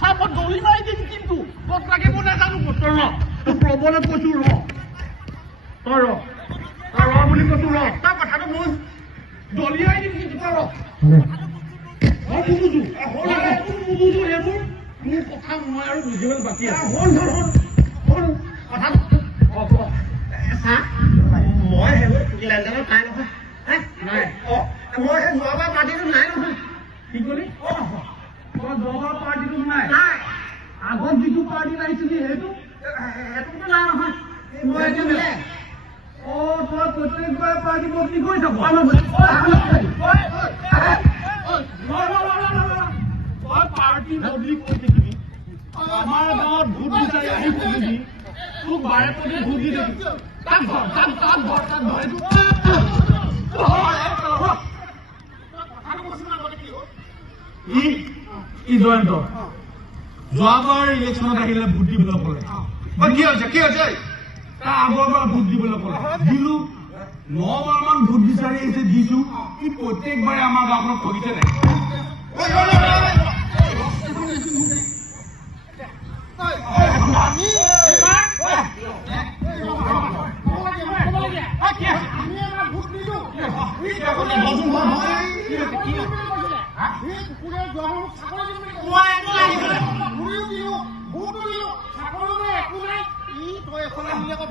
চাপত দলি মাৰি দিম কিন্তু ক'ত লাগিব নাজানো পুত্ৰ প্ৰবলে কৈছো তই বুলি কৈছো তই কথাটো মোৰ দলিয়াই দিম কিন্তু তই নুবুজো এইবোৰ তোৰ কথা মই আৰু বুজিবলৈ বাকী আছে কথা মই সেইবোৰ লেনদেনত নাই নহয় নাই মই সেই যোৱাবাৰ পাৰ্টিটো নাই নহয় কি ক'লি তই যোৱাবাৰ পাৰ্টিটো নাই আগত যিটো পাৰ্টি আহিছিলি সেইটোতো নাই নহয় মই এতিয়া মিলে তই প্ৰত্যেকবাৰ পাৰ্টি বদলি কৰি থাক তই পাৰ্টি বদলি কৰি থাকিবি আমাৰ গাঁৱত ভোট বিচাৰি আহি থাকিবি তোক বাৰে পদে ভোট দি থাকিবি জয়ন্ত যোৱাবাৰ ইলেকশ্যনত আহিলে ভোট দিবলৈ ক'লে কি হৈছে তাৰ আগৰ পৰা ভোট দিবলৈ ক'লে দিলো 9 বাৰমান ভোট বিচাৰি আহিছে দিছো ই প্ৰত্যেকবাৰে আমাৰ গাঁওখনত ঠগিছে নাই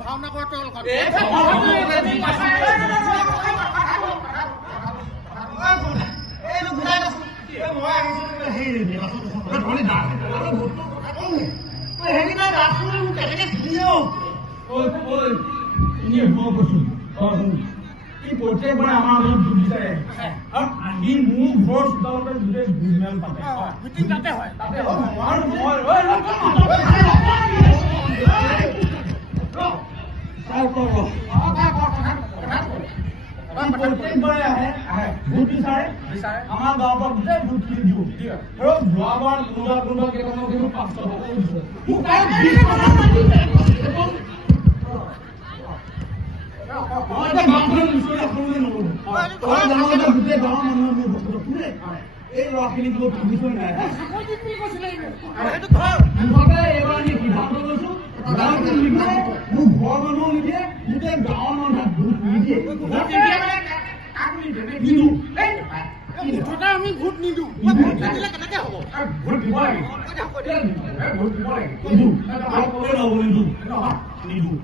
ভাওনা কৰে প্ৰত্যেকবাৰে আমাৰ ভোট বিচাৰে আহি মোৰ ঘৰ চোতালতে গোটেই ভোজমেল পাতে প্ৰত্যেকবাৰে আহে ভোট বিচাৰে আমাৰ গাঁৱৰ পৰা গোটেই ভোট কিনি দিওঁ আৰু যোৱাবাৰ কোনোবা কেইটামান কিন্তু 500 টকা দিছে গোটেই গাঁৱৰ মানুহে মোৰ বস্তুটো শুনে এই ল'ৰাখিনিক লৈ পুলিচৰ নাই এইবাৰ আমি সিদ্ধান্ত লৈছো মোৰ ঘৰ মানুহ নিদিয়ে গোটেই গাঁৱৰ মানুহে ভোট নিদিয়ে আমি ভোট নিদিওঁ কেনেকে হ'ব ভোট দিব লাগে ভোট দিব লাগে নিদিওঁ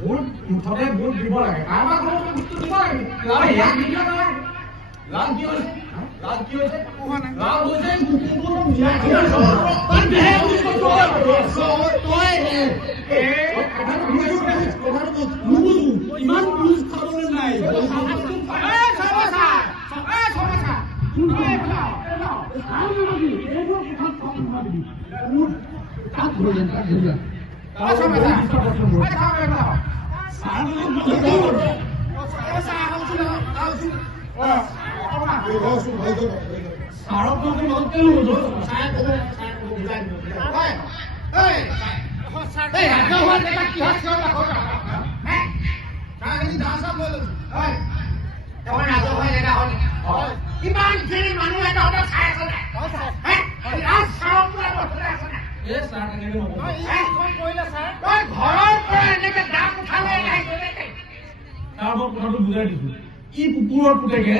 ভোট মুঠতে ভোট দিব লাগে কাৰোবাৰ ঘৰত ভোটটো দিব লাগে লাভ কি হৈছে লাভ হৈছে ইমান বুজ খাবলৈ নাই কথাটো বুজাই দিছো ই কুকুৰৰ পুতেকে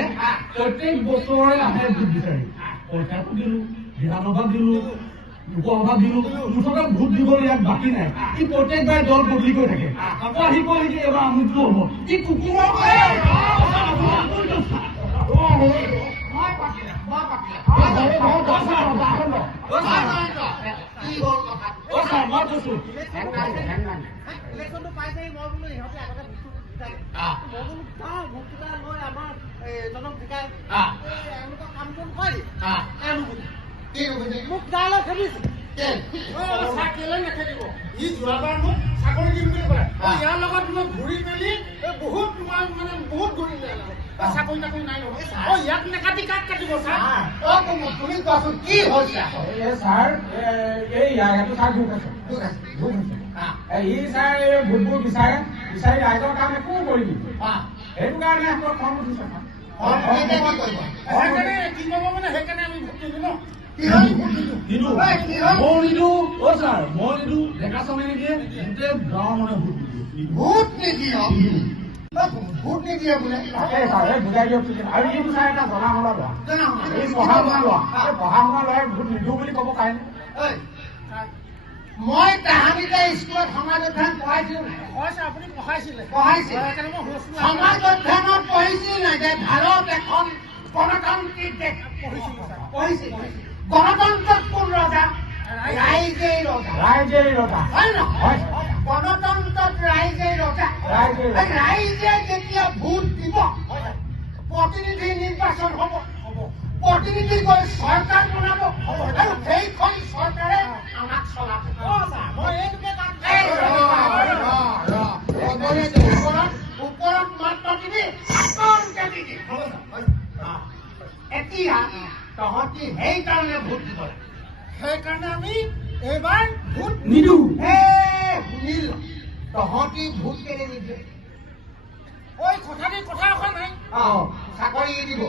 প্ৰত্যেক বছৰে আহে ভোট বিচাৰি পঞ্চায়তত দিলো বিধানসভাত দিলো লোকসভাত দিলো মুঠতে ভোট দিবলৈ ইয়াত বাকী নাই ই প্ৰত্যেকবাৰে দল বদলি কৰি থাকে আকৌ আহি কয় যে এবাৰ আমুকটো হ'ব ই কুকুৰৰ ঘূৰি মেলি বহুত তোমাৰ মানে বহুত ঘূৰি চাকৰি তাকৰি নাই ইয়াত নেকাটি কাট কাটিব তুমি কোৱাচোন কি হৈছে ছাৰ এই ইয়াতো ছাৰ ভোট আছে ই ছাৰ ভোটবোৰ বিচাৰি ৰাইজৰ কাম একো কৰিবি সেইটো কাৰণে খং উঠিছে সেইকাৰণে কি ক'ব মানে সেইকাৰণে আমি ভোট ডেকা চামে নিদিয়ে গোটেই গাঁৱৰ মানুহে ভোট নিদিয়ে ভোট নিদিয়ে বোলে বুজাই দিয়ক আৰু এইটো চাই এটা জনা শুনা লোৱা এই পঢ়া শুনা লোৱা এই পঢ়া শুনা ল'ৰাই ভোট নিদিওঁ বুলি ক'ব কাইনে মই তাহানিতে স্কুলত সমাজ অধ্যয়ন পঢ়াইছিলো আপুনি পঢ়াইছিলে সমাজ অধ্যয়নত পঢ়িছিল নাই যে ভাৰত এখন গণতান্ত্ৰিক দেশ পঢ়িছিল গণতন্ত্ৰত কোন ৰজা ৰাইজেই ৰজা হয় নহয় গণতন্ত্ৰত ৰাইজেই ৰজা ৰাইজে যেতিয়া ভোট দিব প্ৰতিনিধি নিৰ্বাচন হ'ব প্ৰতিনিধি গৈ চৰকাৰ বনাব আৰু সেইখন চৰকাৰে আমাক চলাব ওপৰত মাত্ৰ দিবি এতিয়া তহঁতি সেইকাৰণে ভোট দিব লাগে সেইকাৰণে আমি এইবাৰ ভোট নিদিওঁ শুনিল তহঁতি ভোট কেলে নিদিয়ে ঐ কথা এখন নাই চাকৰি দিব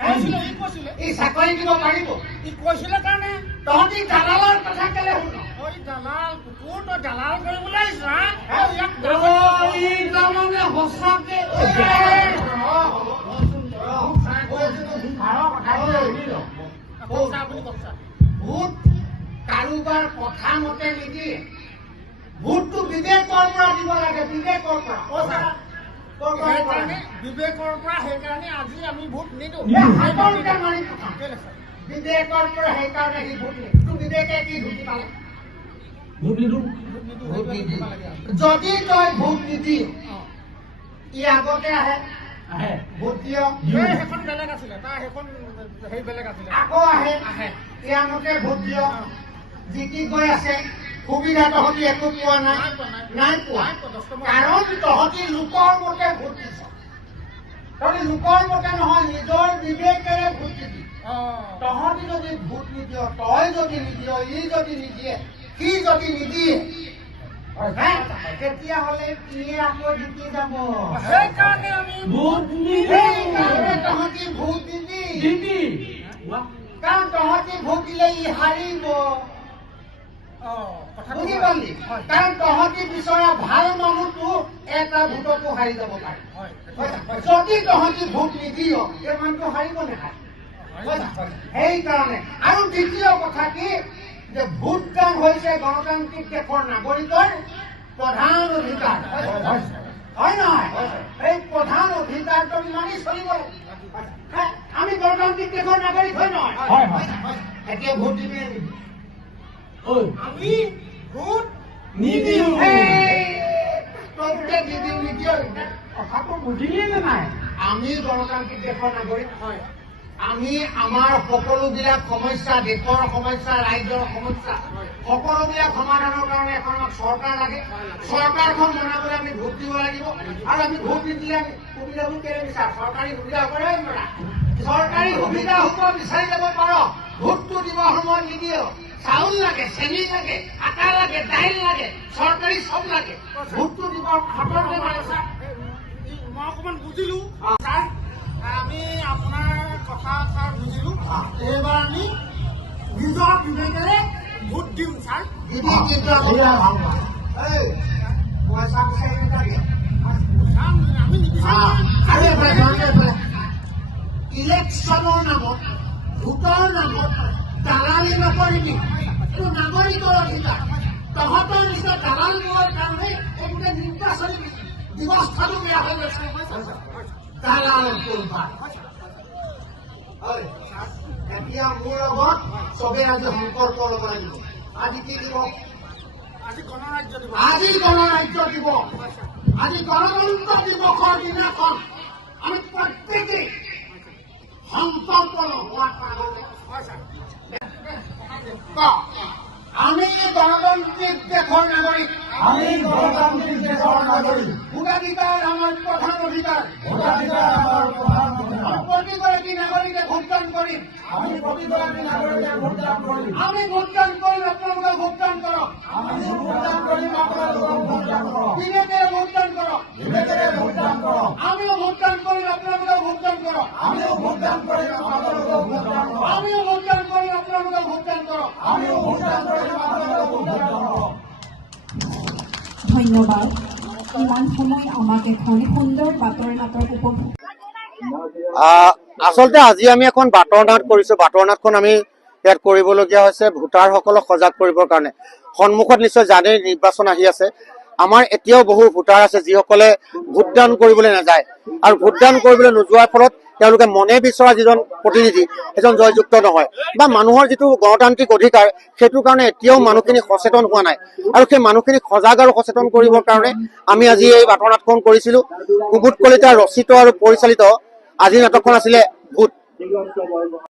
কৈছিলে এই চাকৰি দিব পাৰিব ই কৈছিলে কাৰণে তহঁতি দালালৰ কথা কেলে শুন ঐ দালাল কুকুৰ তই দালাল কৰিবলৈ ইয়াক তাৰমানে সঁচাকে আপুনি কওকচোন ভোট কাৰোবাৰ কথা মতে নিদিয়ে ভোটটো বিবেকৰ পৰা দিব লাগে বিবেকৰ পৰা বিবেকৰ পৰা সেইকাৰণে আজি আমি ভোট নিদিওঁ বিবেকৰ পৰা সেইকাৰণে সি ভোট নিদিয়ে তোৰ বিবেকে কি ঢুকি পালে যদি তই ভোট নিদিয় ই আগতে আহে ভোট দিয় সেইখন বেলেগ আছিলে তাৰ সেইখন সেই বেলেগ আছিলে আকৌ আহে ইয়াৰ মতে ভোট দিয় জিকি গৈ আছে সুবিধা তহঁতি একো পোৱা নাই পোৱা কাৰণ তহঁতি লোকৰ মতে ভোট দিছ তহঁতি লোকৰ মতে নহয় নিজৰ বিবেকেৰে ভোট দিবি তহঁতি যদি ভোট নিদিয় তই যদি নিদিয় ই যদি নিদিয়ে সি যদি নিদিয়ে তেতিয়াহ'লে ইয়ে আকৌ জিকি যাব সেইকাৰণে আমি ভোট সেইকাৰণে তহঁতি ভোট দিবি কাৰণ তহঁতি ভোট দিলে ই হাৰিব বুজি পালি কাৰণ তহঁতি বিচৰা ভাল মানুহটো এটা ভোটতো হাৰি যাব পাৰে যদি তহঁতি ভোট নিদিয় এই মানুহটো হাৰিব নাখায় সেইকাৰণে আৰু দ্বিতীয় কথা কি যে ভোটদান হৈছে গণতান্ত্ৰিক দেশৰ নাগৰিকৰ প্ৰধান অধিকাৰ হয় নহয় এই প্ৰধান অধিকাৰটো মানি চলিব লাগে আমি গণতান্ত্ৰিক দেশৰ নাগৰিক হয় নহয় এতিয়া ভোট দিবি আমি ভোট নিদিওঁ প্ৰত্যেক নিদিওঁ কথাটো বুজিলেই নে নাই আমি গণতান্ত্ৰিক দেশৰ নাগৰিক হয় আমি আমাৰ সকলোবিলাক সমস্যা দেশৰ সমস্যা ৰাজ্যৰ সমস্যা সকলোবিলাক সমাধানৰ কাৰণে এখন আমাক চৰকাৰ লাগে চৰকাৰখন বনাবলৈ আমি ভোট দিব লাগিব আৰু আমি ভোট নিদিলে আমি সুবিধাবোৰ কেলে বিচাৰ চৰকাৰী সুবিধা হ'ব নোৱাৰা চৰকাৰী সুবিধা হ'ব বিচাৰি যাব পাৰ ভোটটো দিব সময়ত নিদিয়ে চাউল লাগে চেনি লাগে আটা লাগে দাইল লাগে চৰকাৰী চব লাগে ভোটটো দিব হাততে মাৰে মই অকণমান বুজিলো আমি আপোনাৰ কথা বুজিলো এইবাৰ আমি নিজৰ বিবেকেৰে ভোট দিম ছাৰ পইচা বিচাৰি আমি নিবিচাৰো ইলেকশ্যনৰ নামত ভোটৰ নামত দালালি নকৰিবি এইটো নাগৰিকৰ অধিকাৰ তহঁতৰ নিচিনা দালালবোৰৰ কাৰণে এইটোকে নিৰ্বাচনী ব্যৱস্থাটো বেয়া হৈ গৈছে দালাল কৰিবা এতিয়া মোৰ লগত চবে আজি সম্পৰ্ক ল'ব লাগিব আজি কি দিব আজি গণৰাজ্য দিব আজি গণৰাজ্য দিব আজি গণতন্ত্ৰ দিৱসৰ দিনাখন আমি প্ৰত্যেকেই সম্পৰ্ক হোৱাৰ আগতে আমি গণতান্ত্ৰিক দেশৰ নাগৰিক ভোটাধিকাৰ আমাৰ প্ৰধান অধিকাৰ প্ৰতিগৰাকী নাগৰিকে ভোটদান কৰিম আমি ভোটদান কৰিম আপোনালোকে ভোটদান কৰক বিবেকেৰে ভোটদান কৰক আমিও ভোটদান কৰিম আপোনালোকে ভোটদান কৰক আমিও ভোটদান কৰিম আপোনালোকে ধন্যবাদ। ইমান সময় আমাক এখন সুন্দৰ বাতৰ নাটক উপভোগ আচলতে আজি আমি এখন বাটৰ নাট কৰিছো। বাটৰ নাটখন আমি ইয়াত কৰিবলগীয়া হৈছে ভোটাৰসকলক সজাগ কৰিবৰ কাৰণে। সন্মুখত নিশ্চয় জানেই নিৰ্বাচন আহি আছে। আমাৰ এতিয়াও বহু ভোটাৰ আছে যিসকলে ভোটদান কৰিবলৈ নাযায়, আৰু ভোটদান কৰিবলৈ নোযোৱাৰ ফলত তেওঁলোকে মনে বিচৰা যিজন প্ৰতিনিধি সেইজন জয়যুক্ত নহয়, বা মানুহৰ যিটো গণতান্ত্ৰিক অধিকাৰ সেইটোৰ কাৰণে এতিয়াও মানুহখিনি সচেতন হোৱা নাই। আৰু সেই মানুহখিনিক সজাগ আৰু সচেতন কৰিবৰ কাৰণে আমি আজি এই বাটৰ নাটখন কৰিছিলো। কুমুদ কলিতা ৰচিত আৰু পৰিচালিত আজিৰ নাটকখন আছিলে ভোট।